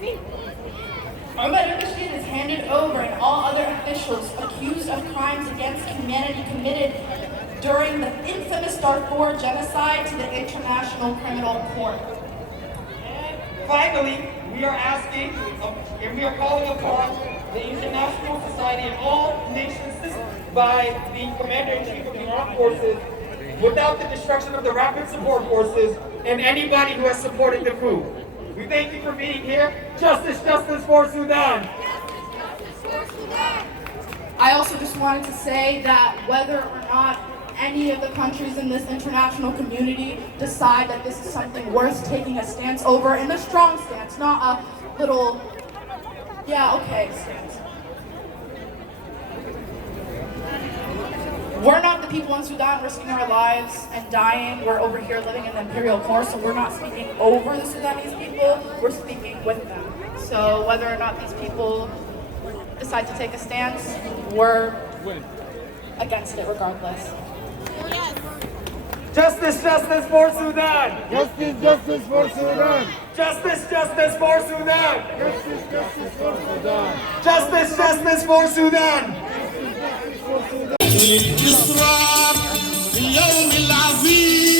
Omar al-Bashir is handed over and all other officials accused of crimes against humanity committed during the infamous Darfur genocide to the International Criminal Court. And finally, we are asking and we are calling upon the International Society of all nations by the Commander-in-Chief of the Armed Forces, without the destruction of the Rapid Support Forces and anybody who has supported the coup. We thank you for being here. Justice, justice for Sudan. I also just wanted to say that whether or not any of the countries in this international community decide that this is something worth taking a stance over, and a strong stance, not a little, yeah, okay stance. We're not the people in Sudan risking our lives and dying. We're over here living in the imperial core, so we're not speaking over the Sudanese people, we're speaking with them. So whether or not these people decide to take a stance, we're against it regardless. Justice, justice for Sudan! Justice, justice for Sudan! Justice, justice for Sudan! Justice, justice for Sudan! Justice, justice for Sudan! الإصرار في اليوم العظيم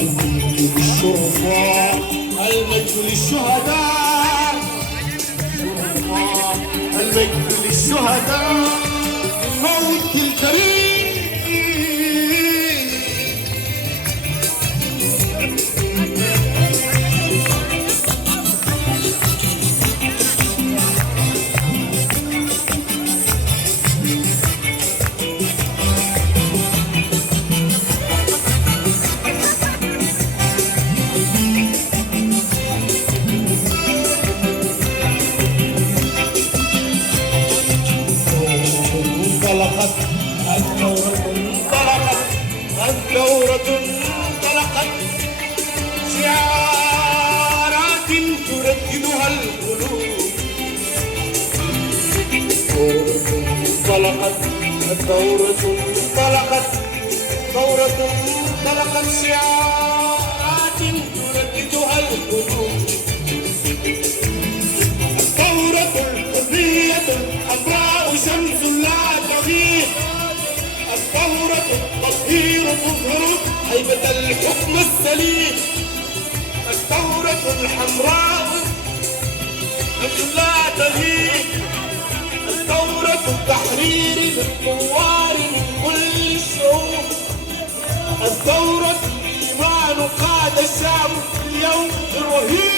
المجد للشرفاء المجد للشهداء المجد للشهداء الموت الكريم الثورة انطلقت شعارات ترددها القلوب الثورة انطلقت شعارات ترددها القلوب الثورة الحرية الحمراء شمس لا تغيب الثورة التطهير تظهر هيبة الحكم السليم الثورة الحمراء لا تغيب الثورة التحرير للثوار من كل الشعوب الثورة الإيمان قاد الشعب في اليوم الرهيب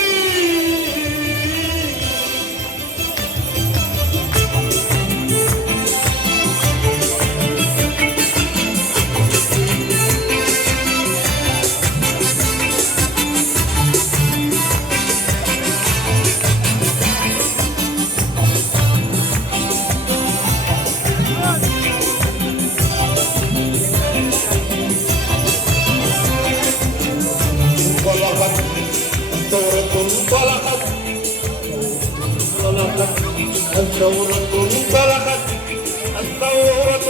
الثورة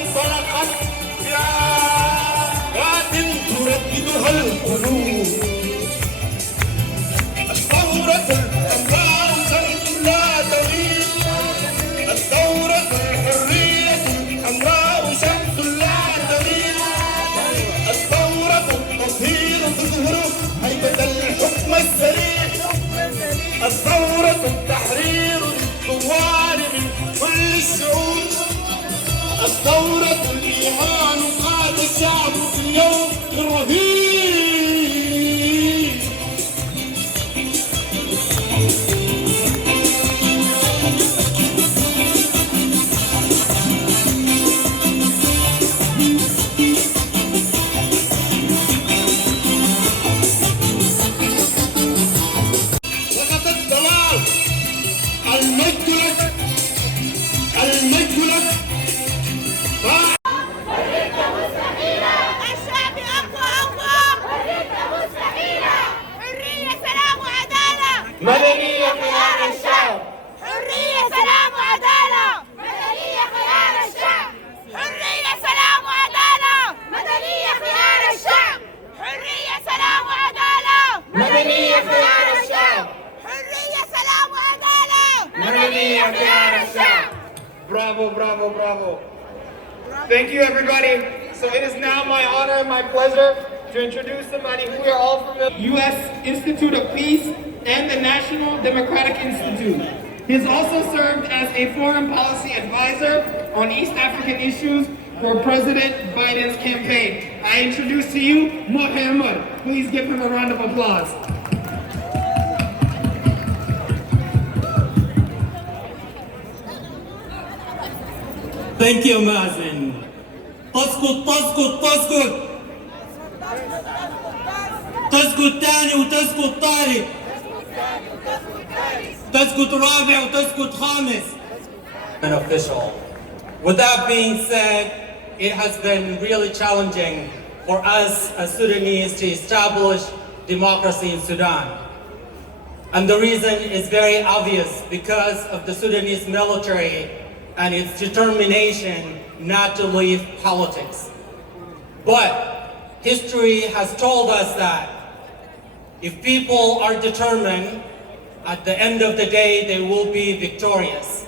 انطلقت شعارات ترددها القلوب الثورة الحمراء شمس لا تغيب الثورة الحرية الحمراء شمس لا تغيب الثورة التطهير تظهر هيبة الحكم السليم الثورة التحرير للثوار من كل الشعوب الثورة الإيمان قاد الشعب في اليوم الرهيب وقت الدوام المجد لك المجد لك الشعب أقوى حرية مستحيلة حرية سلام وعدالة مدنية خيار الشعب حرية سلام وعدالة مدنية خيار الشعب حرية سلام وعدالة مدنية خيار الشعب حرية سلام bravo, bravo, bravo. Thank you, everybody. So it is now my honor and my pleasure to introduce somebody who we are all familiar with, U.S. Institute of Peace and the National Democratic Institute. He has also served as a foreign policy advisor on East African issues for President Biden's campaign. I introduce to you Mohammed. Please give him a round of applause. Thank you, Mazen. تسقط تسقط تسقط تسقط تاني وتسقط ثالث تسقط رابع وتسقط خامس. An official. With that being said, it has been really challenging for us as Sudanese to establish democracy in Sudan. And the reason is very obvious because of the Sudanese military and its determination not to leave politics. But history has told us that if people are determined, at the end of the day, they will be victorious.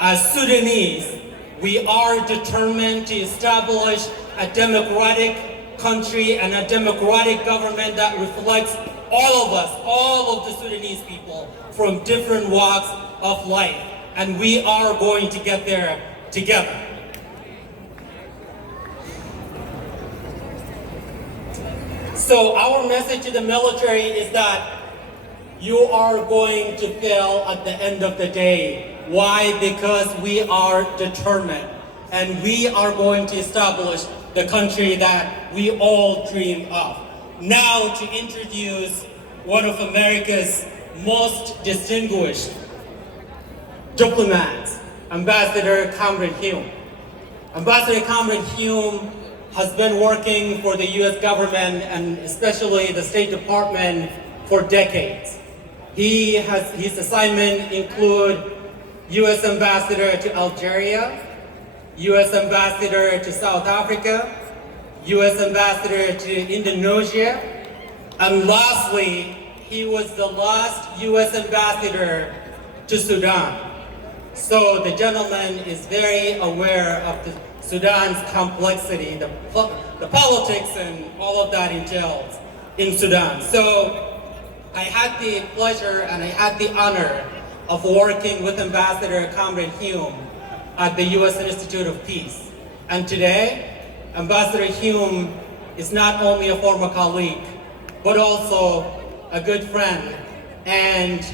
As Sudanese, we are determined to establish a democratic country and a democratic government that reflects all of us, all of the Sudanese people from different walks of life. And we are going to get there together. So our message to the military is that you are going to fail at the end of the day. Why? Because we are determined and we are going to establish the country that we all dream of. Now to introduce one of America's most distinguished diplomats, Ambassador Cameron Hume. Ambassador Cameron Hume has been working for the US government and especially the State Department for decades. His assignment include US Ambassador to Algeria, US Ambassador to South Africa, US Ambassador to Indonesia, and lastly, he was the last US Ambassador to Sudan. So the gentleman is very aware of the Sudan's complexity, the politics and all of that entails in Sudan. So I had the pleasure and I had the honor of working with Ambassador Cameron Hume at the U.S. Institute of Peace. And today, Ambassador Hume is not only a former colleague, but also a good friend and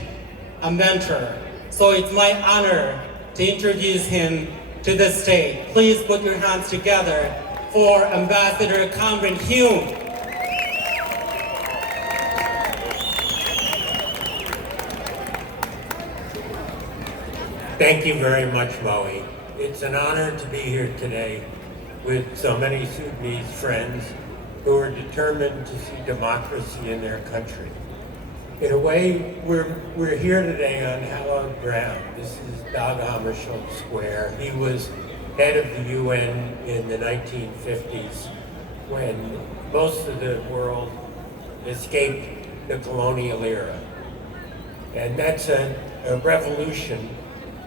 a mentor. So it's my honor to introduce him to the stage. Please put your hands together for Ambassador Cameron Hume. Thank you very much, Moe. It's an honor to be here today with so many Sudanese friends who are determined to see democracy in their country. In a way, we're here today on hallowed ground. This is Dag Hammarskjöld Square. He was head of the UN in the 1950s when most of the world escaped the colonial era. And that's a revolution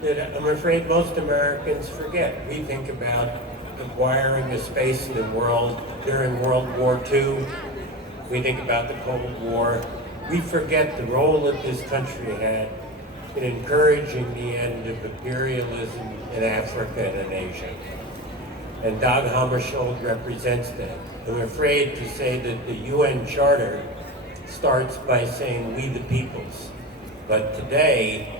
that I'm afraid most Americans forget. We think about acquiring a space in the world during World War II. We think about the Cold War. We forget the role that this country had in encouraging the end of imperialism in Africa and in Asia. And Dag Hammarskjöld represents that. I'm afraid to say that the UN Charter starts by saying we the peoples. But today,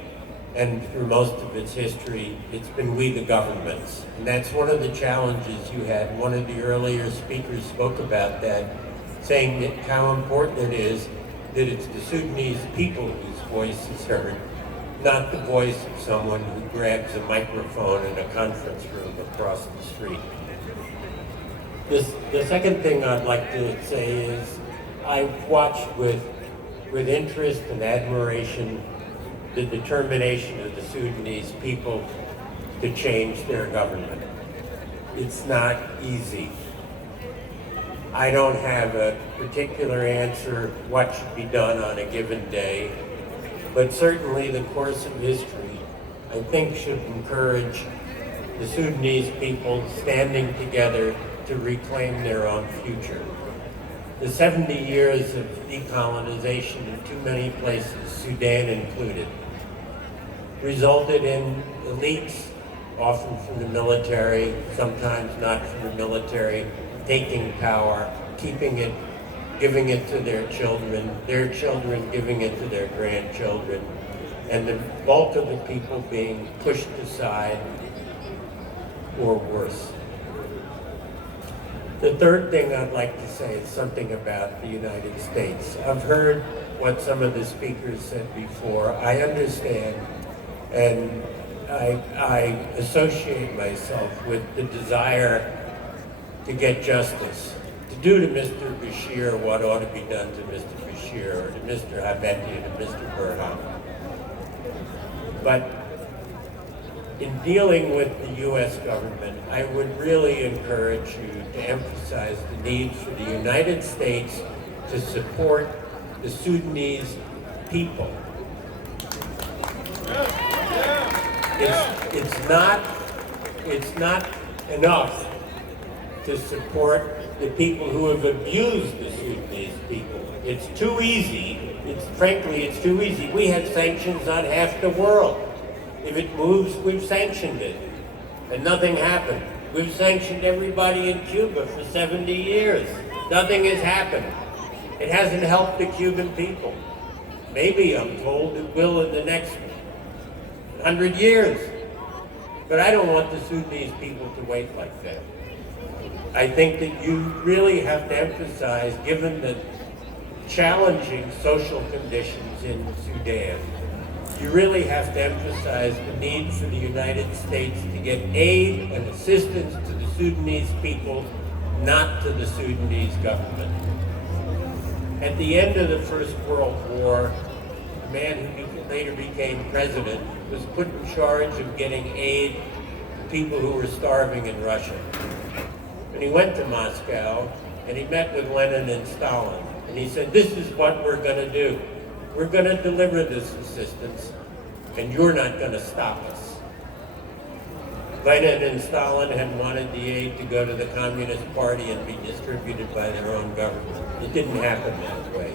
and through most of its history, it's been we the governments. And that's one of the challenges you had. One of the earlier speakers spoke about that, saying that how important it is that it's the Sudanese people whose voice is heard, not the voice of someone who grabs a microphone in a conference room across the street. The second thing I'd like to say is I've watched with interest and admiration the determination of the Sudanese people to change their government. It's not easy. I don't have a particular answer what should be done on a given day, but certainly the course of history, I think, should encourage the Sudanese people standing together to reclaim their own future. The 70 years of decolonization in too many places, Sudan included, resulted in elites, often from the military, sometimes not from the military, taking power, keeping it, giving it to their children giving it to their grandchildren, and the bulk of the people being pushed aside or worse. The third thing I'd like to say is something about the United States. I've heard what some of the speakers said before. I understand, and I associate myself with the desire to get justice, to do to Mr. Bashir what ought to be done to Mr. Bashir, or to Mr. Habeti, or to Mr. Burhan. But in dealing with the U.S. government, I would really encourage you to emphasize the need for the United States to support the Sudanese people. It's not enough to support the people who have abused the Sudanese people. It's too easy. Frankly, it's too easy. We had sanctions on half the world. If it moves, we've sanctioned it, and nothing happened. We've sanctioned everybody in Cuba for 70 years. Nothing has happened. It hasn't helped the Cuban people. Maybe, I'm told, it will in the next 100 years. But I don't want the Sudanese people to wait like that. I think that you really have to emphasize, given the challenging social conditions in Sudan, you really have to emphasize the need for the United States to get aid and assistance to the Sudanese people, not to the Sudanese government. At the end of the First World War, a man who later became president was put in charge of getting aid to people who were starving in Russia. And he went to Moscow and he met with Lenin and Stalin. And he said, this is what we're going to do. We're going to deliver this assistance, and you're not going to stop us. Lenin and Stalin had wanted the aid to go to the Communist Party and be distributed by their own government. It didn't happen that way.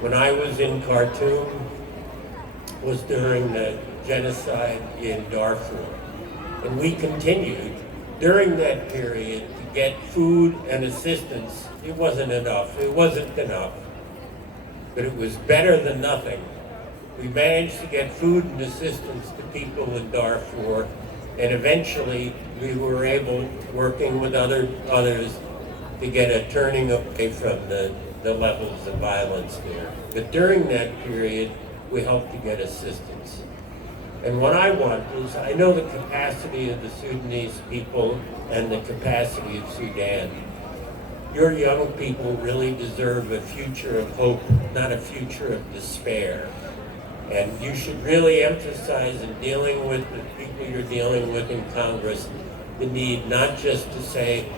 When I was in Khartoum, it was during the genocide in Darfur. And we continued during that period to get food and assistance. It wasn't enough. It wasn't enough. But it was better than nothing. We managed to get food and assistance to people in Darfur, and eventually we were able, working with others, to get a turning away from the levels of violence there. But during that period, we helped to get assistance. And what I want is, I know the capacity of the Sudanese people and the capacity of Sudan. Your young people really deserve a future of hope, not a future of despair. And you should really emphasize in dealing with the people you're dealing with in Congress, the need not just to say,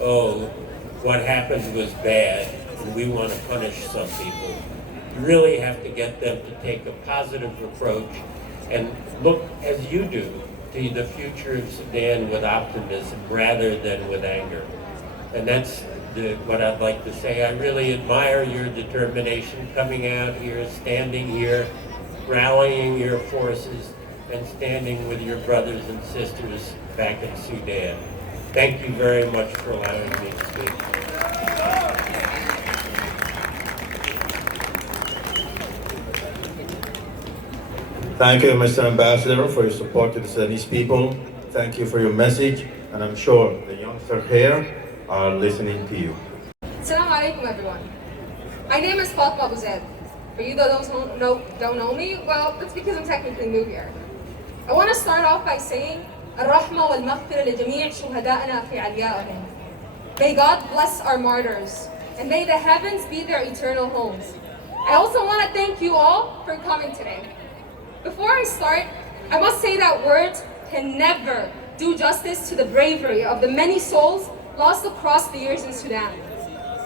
oh, what happened was bad, and we want to punish some people. You really have to get them to take a positive approach and look, as you do, to the future of Sudan with optimism rather than with anger. And that's what I'd like to say. I really admire your determination coming out here, standing here, rallying your forces, and standing with your brothers and sisters back in Sudan. Thank you very much for allowing me to speak. Thank you, Mr. Ambassador, for your support to the Sudanese people. Thank you for your message, and I'm sure the youngsters here are listening to you. Assalamu alaikum, everyone. My name is Fatma Abu Zaid. For you that don't know me, well, that's because I'm technically new here. I want to start off by saying, الرحمة والمغفرة لجميع شهدائنا في عليائهم. May God bless our martyrs, and may the heavens be their eternal homes. I also want to thank you all for coming today. Before I start, I must say that words can never do justice to the bravery of the many souls lost across the years in Sudan.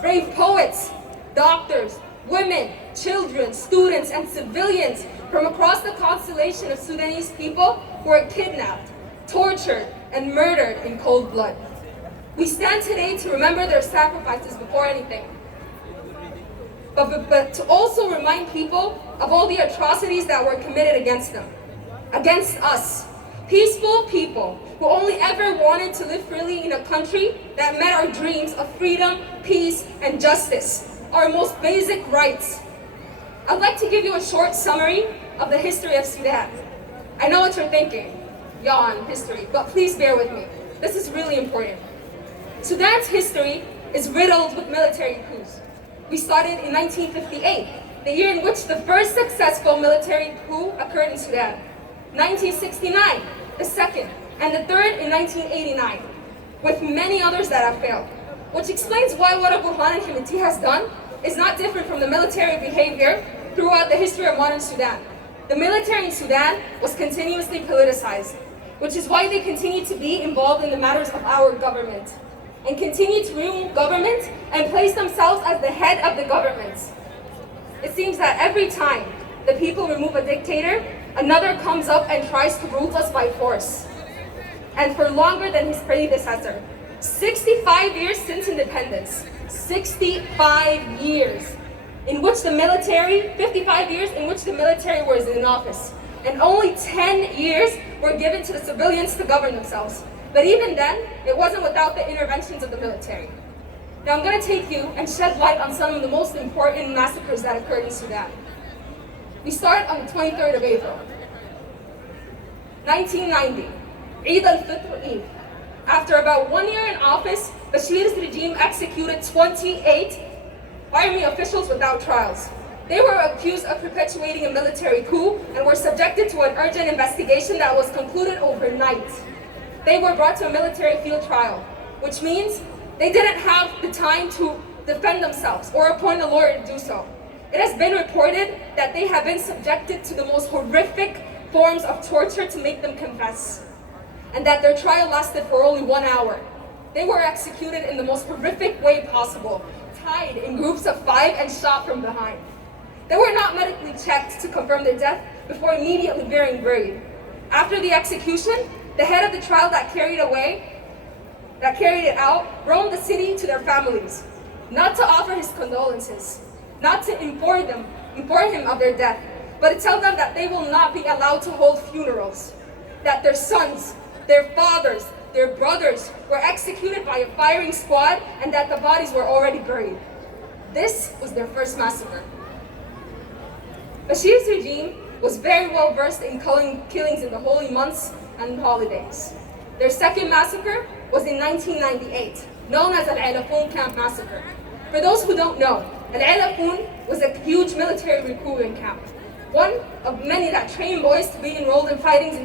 Brave poets, doctors, women, children, students, and civilians from across the constellation of Sudanese people who were kidnapped, tortured, and murdered in cold blood. We stand today to remember their sacrifices before anything, but to also remind people of all the atrocities that were committed against them, against us, peaceful people who only ever wanted to live freely in a country that met our dreams of freedom, peace, and justice, our most basic rights. I'd like to give you a short summary of the history of Sudan. I know what you're thinking, yawn, history, but please bear with me. This is really important. Sudan's history is riddled with military coups. We started in 1958, the year in which the first successful military coup occurred in Sudan. 1969, the second, and the third in 1989, with many others that have failed, which explains why what Burhan and Himati has done is not different from the military behavior throughout the history of modern Sudan. The military in Sudan was continuously politicized, which is why they continue to be involved in the matters of our government, and continue to remove government and place themselves as the head of the government. It seems that every time the people remove a dictator, another comes up and tries to rule us by force, and for longer than his predecessor. 65 years since independence, 65 years in which the military, 55 years in which the military was in office, and only 10 years were given to the civilians to govern themselves. But even then, it wasn't without the interventions of the military. Now I'm going to take you and shed light on some of the most important massacres that occurred in Sudan. We start on the 23rd of April, 1990, Eid al-Fitr Eve. After about 1 year in office, Bashir's regime executed 28 army officials without trials. They were accused of perpetuating a military coup and were subjected to an urgent investigation that was concluded overnight. They were brought to a military field trial, which means they didn't have the time to defend themselves or appoint a lawyer to do so. It has been reported that they have been subjected to the most horrific forms of torture to make them confess, and that their trial lasted for only 1 hour. They were executed in the most horrific way possible, tied in groups of 5 and shot from behind. They were not medically checked to confirm their death before immediately being buried. After the execution, the head of the trial that carried it out roamed the city to their families, not to offer his condolences, not to inform him of their death, but to tell them that they will not be allowed to hold funerals, that their sons, their fathers, their brothers were executed by a firing squad, and that the bodies were already buried. This was their first massacre. Bashir's regime was very well versed in killings in the holy months and holidays. Their second massacre was in 1998, known as Al-Alafun Camp Massacre. For those who don't know, Al-Alafun was a huge military recruiting camp, one of many that trained boys to be enrolled in fightings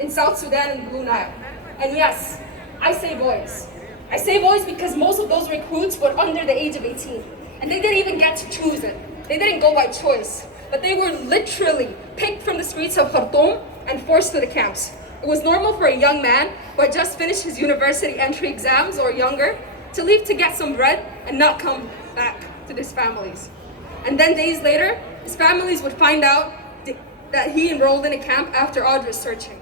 in South Sudan and the Blue Nile. And yes, I say boys. I say boys because most of those recruits were under the age of 18, and they didn't even get to choose it. They didn't go by choice, but they were literally picked from the streets of Khartoum and forced to the camps. It was normal for a young man who had just finished his university entry exams or younger to leave to get some bread and not come back to his families. And then days later, his families would find out that he enrolled in a camp after odd researching.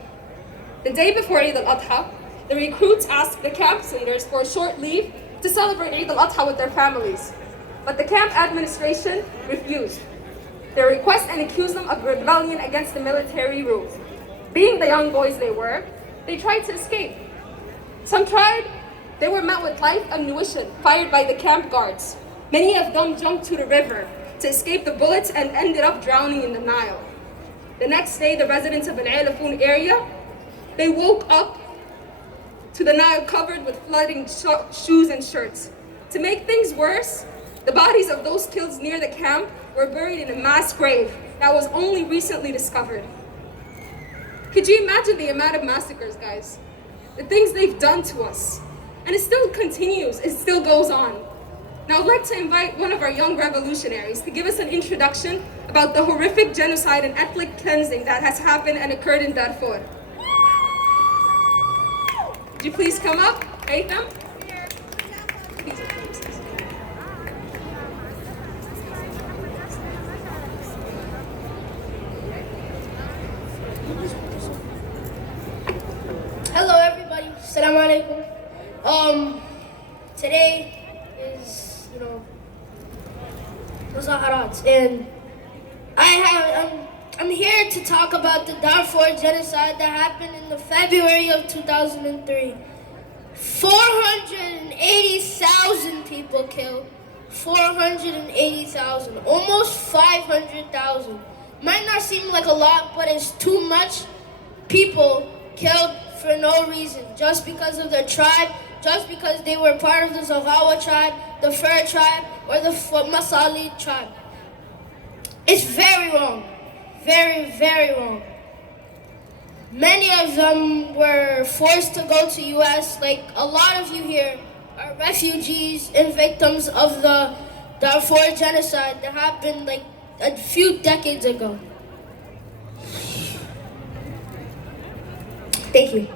The day before Eid al-Adha, the recruits asked the camp singers for a short leave to celebrate Eid al-Adha with their families. But the camp administration refused their request and accused them of rebellion against the military rule. Being the young boys they were, they tried to escape. Some tried. They were met with live ammunition fired by the camp guards. Many of them jumped to the river to escape the bullets and ended up drowning in the Nile. The next day, the residents of Al-Alafun area, they woke up to the Nile covered with flooding shoes and shirts. To make things worse, the bodies of those killed near the camp were buried in a mass grave that was only recently discovered. Could you imagine the amount of massacres, guys? The things they've done to us. And it still continues, it still goes on. Now I'd like to invite one of our young revolutionaries to give us an introduction about the horrific genocide and ethnic cleansing that has happened and occurred in Darfur. Would you please come up, Haytham? Today is, Muzaharat, and I'm here to talk about the Darfur genocide that happened in the February of 2003. 480,000 people killed. 480,000, almost 500,000. Might not seem like a lot, but it's too much people killed for no reason, just because of their tribe, just because they were part of the Zaghawa tribe, the Fur tribe, or the Masali tribe. It's very wrong. Very, very wrong. Many of them were forced to go to US, like a lot of you here are refugees and victims of the Darfur genocide that happened like a few decades ago. Thank you.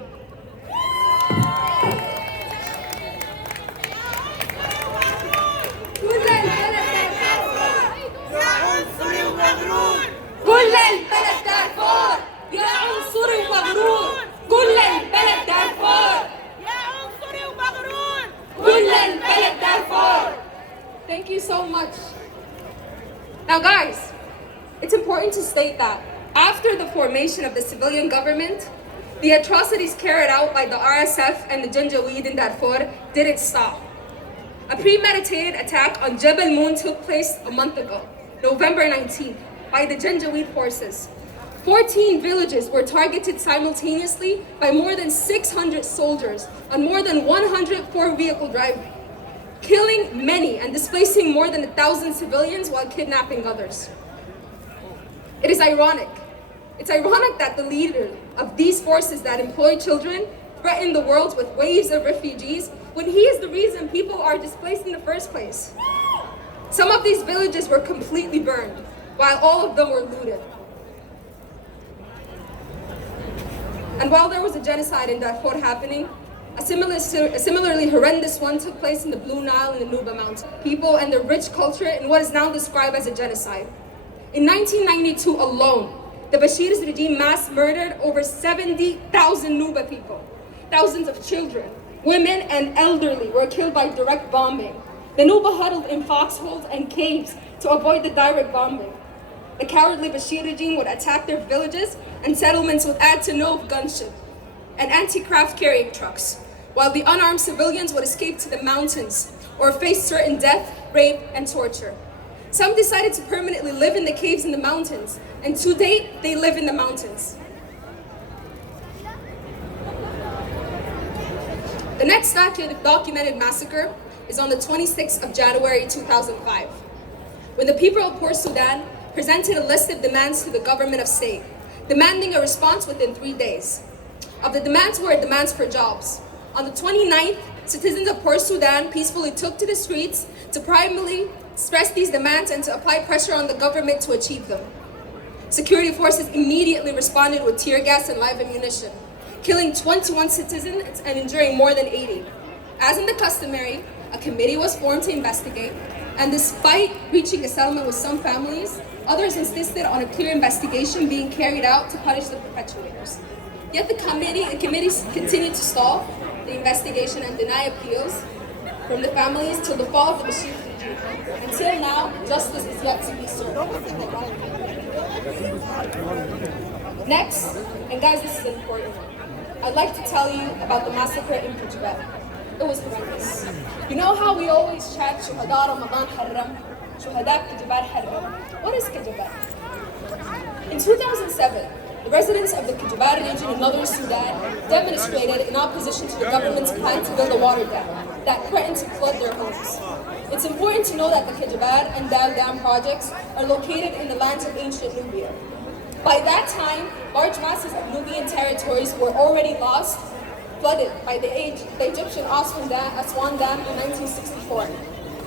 كل البلد دارفور يا عنصري ومغرور كل البلد دارفور يا عنصري ومغرور كل البلد دارفور. Thank you so much. Now guys, it's important to state that after the formation of the civilian government, the atrocities carried out by the RSF and the Janjaweed in Darfur didn't stop. A premeditated attack on Jebel Moon took place a month ago, November 19th, by the Janjaweed forces. 14 villages were targeted simultaneously by more than 600 soldiers on more than 100 four-vehicle driving, killing many and displacing more than 1,000 civilians while kidnapping others. It is ironic. It's ironic that the leader of these forces that employ children threaten the world with waves of refugees when he is the reason people are displaced in the first place. Some of these villages were completely burned, while all of them were looted. And while there was a genocide in Darfur happening, a similarly horrendous one took place in the Blue Nile and the Nuba Mountains. People and their rich culture in what is now described as a genocide. In 1992 alone, the Bashir's regime mass murdered over 70,000 Nuba people. Thousands of children, women, and elderly were killed by direct bombing. The Nuba huddled in foxholes and caves to avoid the direct bombing. The cowardly Bashir regime would attack their villages and settlements with Antonov gunship and anti-craft carrying trucks, while the unarmed civilians would escape to the mountains or face certain death, rape, and torture. Some decided to permanently live in the caves in the mountains, and to date, they live in the mountains. The next documented massacre is on the 26th of January 2005, when the people of Port Sudan presented a list of demands to the government of state, demanding a response within 3 days. Of the demands were demands for jobs. On the 29th, citizens of Port Sudan peacefully took to the streets to primarily express these demands and to apply pressure on the government to achieve them. Security forces immediately responded with tear gas and live ammunition, killing 21 citizens and injuring more than 80. As in the customary, a committee was formed to investigate, and despite reaching a settlement with some families, others insisted on a clear investigation being carried out to punish the perpetrators. Yet the committee continued to stall the investigation and deny appeals from the families till the fall of the Bashir regime. Until now, justice is yet to be served. Next, and guys, this is an important one, I'd like to tell you about the massacre in Kajbet. It was horrendous. You know how we always chant Shuhada Ramadan Harram, Shuhada Kajbet Harram? What is Kajbet? In 2007, the residents of the Kajbet region in northern Sudan demonstrated in opposition to the government's plan to build a water dam that threatened to flood their homes. It's important to know that the Kajbet and Dal Dam projects are located in the lands of ancient Nubia. By that time, large masses of Nubian territories were already lost, flooded by the Egyptian Aswan Dam in 1964.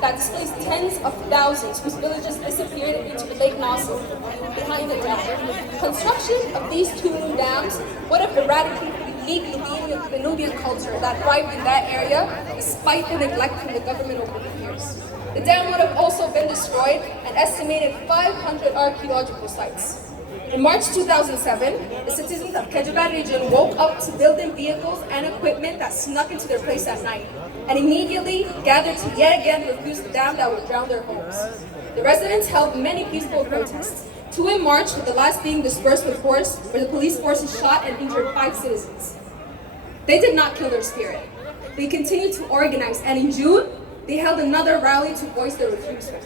That displaced tens of thousands whose villages disappeared into the Lake Nasser behind the dam. Construction of these two new dams would have eradicated the unique Nubian culture that thrived in that area despite the neglect from the government over the years. The dam would have also been destroyed and estimated 500 archaeological sites. In March 2007, the citizens of Kajbet region woke up to building vehicles and equipment that snuck into their place at night and immediately gathered to yet again refuse the dam that would drown their homes. The residents held many peaceful protests, 2 in March, with the last being dispersed with force, where the police forces shot and injured 5 citizens. They did not kill their spirit. They continued to organize, and in June, they held another rally to voice their refusal.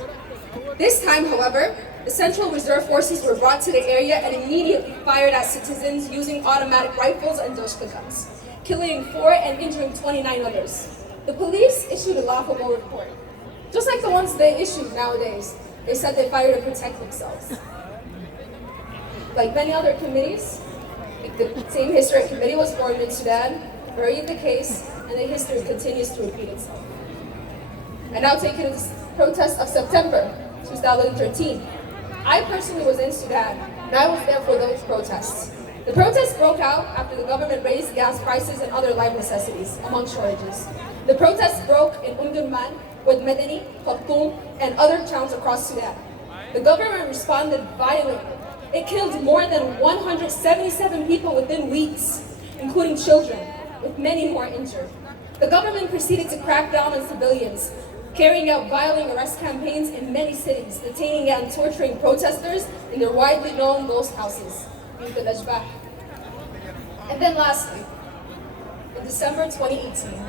This time, however, the Central Reserve Forces were brought to the area and immediately fired at citizens using automatic rifles and doshka guns, killing 4 and injuring 29 others. The police issued a laughable report, just like the ones they issued nowadays. They said they fired to protect themselves. Like many other committees, the same history committee was formed in Sudan, buried the case, and the history continues to repeat itself. And now take it to the protest of September 2013. I personally was in Sudan, and I was there for those protests. The protests broke out after the government raised gas prices and other life necessities, among shortages. The protests broke in Durman, with Medani, Khartoum, and other towns across Sudan. The government responded violently. It killed more than 177 people within weeks, including children, with many more injured. The government proceeded to crack down on civilians, carrying out violent arrest campaigns in many cities, detaining and torturing protesters in their widely known ghost houses. And then lastly, in December 2018,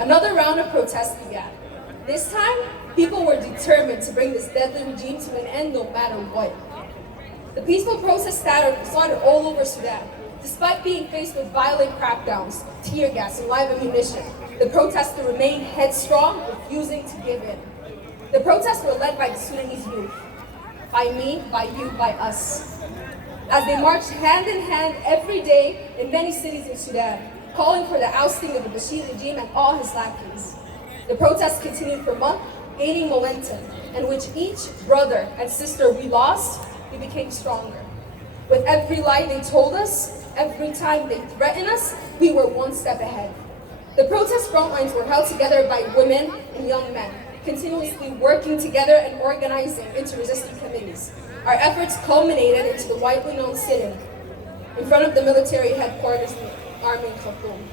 another round of protests began. This time, people were determined to bring this deadly regime to an end no matter what. The peaceful protests started all over Sudan. Despite being faced with violent crackdowns, tear gas, and live ammunition, the protesters remained headstrong, refusing to give in. The protests were led by the Sudanese youth, by me, by you, by us, as they marched hand in hand every day in many cities in Sudan, calling for the ousting of the Bashir regime and all his lackeys. The protests continued for months, gaining momentum, in which each brother and sister we lost, we became stronger. With every lie they told us, every time they threatened us, we were one step ahead. The protest front lines were held together by women and young men, continuously working together and organizing into resistance committees. Our efforts culminated into the widely known sit-in in front of the military headquarters in the army in Khartoum.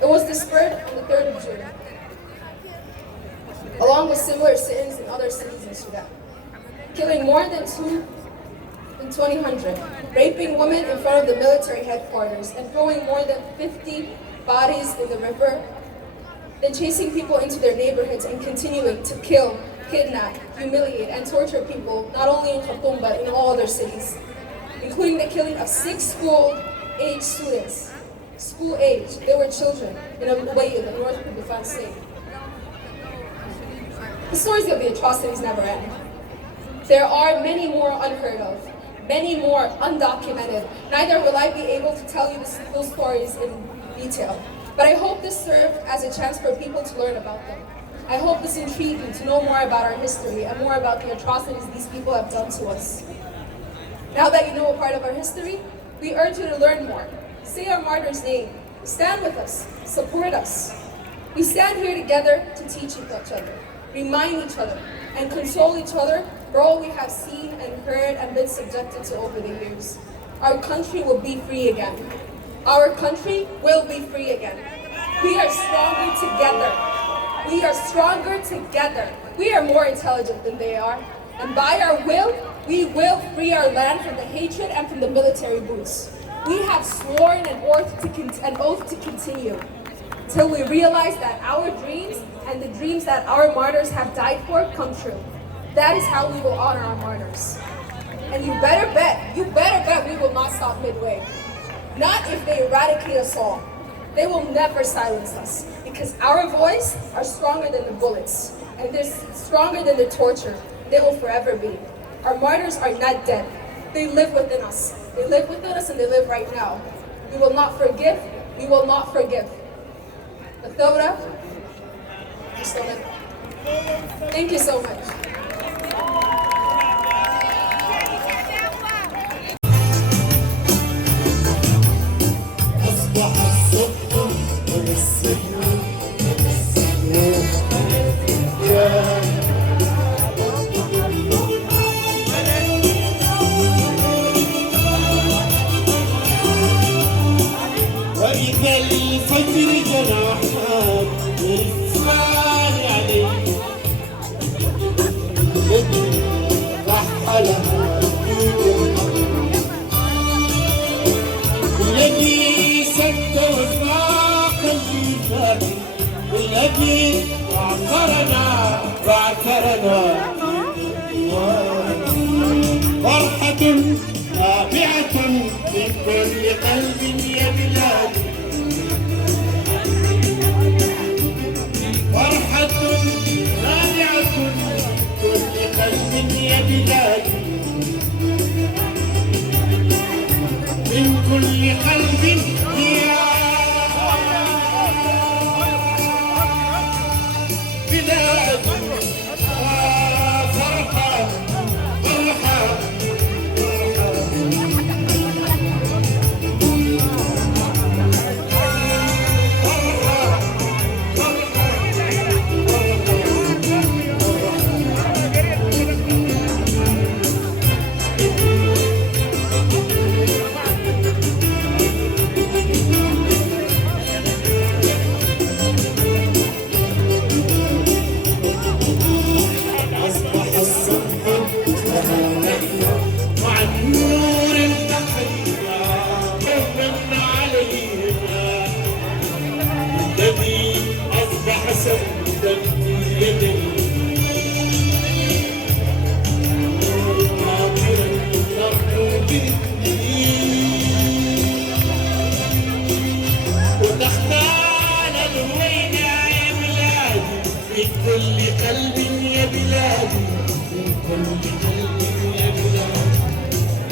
It was dispersed on the 3rd of June, along with similar sit-ins in other cities in Sudan, killing more than 2,000, raping women in front of the military headquarters, and throwing more than 50 bodies in the river, then chasing people into their neighborhoods and continuing to kill, kidnap, humiliate, and torture people, not only in Khartoum but in all other cities, including the killing of 6 school-age students. School-age, they were children, in Ubayy, the North Kurdistan state. The stories of the atrocities never end. There are many more unheard of, many more undocumented. Neither will I be able to tell you those stories in detail, but I hope this served as a chance for people to learn about them. I hope this intrigued you to know more about our history and more about the atrocities these people have done to us. Now that you know a part of our history, we urge you to learn more. Say our martyr's name. Stand with us. Support us. We stand here together to teach each other, remind each other, and console each other for all we have seen and heard and been subjected to over the years. Our country will be free again. Our country will be free again. We are stronger together. We are stronger together. We are more intelligent than they are. And by our will, we will free our land from the hatred and from the military boots. We have sworn an oath to continue till we realize that our dreams and the dreams that our martyrs have died for come true. That is how we will honor our martyrs. And you better bet we will not stop midway. Not if they eradicate us all. They will never silence us because our voice are stronger than the bullets and they're stronger than the torture. They will forever be. Our martyrs are not dead. They live within us. They live within us and they live right now. We will not forgive. We will not forgive. The Thawra, thank you so much. وإذا الفجر جناحات الفجر رابعة من كل قلب يا بلادي فرحة رابعة من كل قلب يا بلادي من كل قلب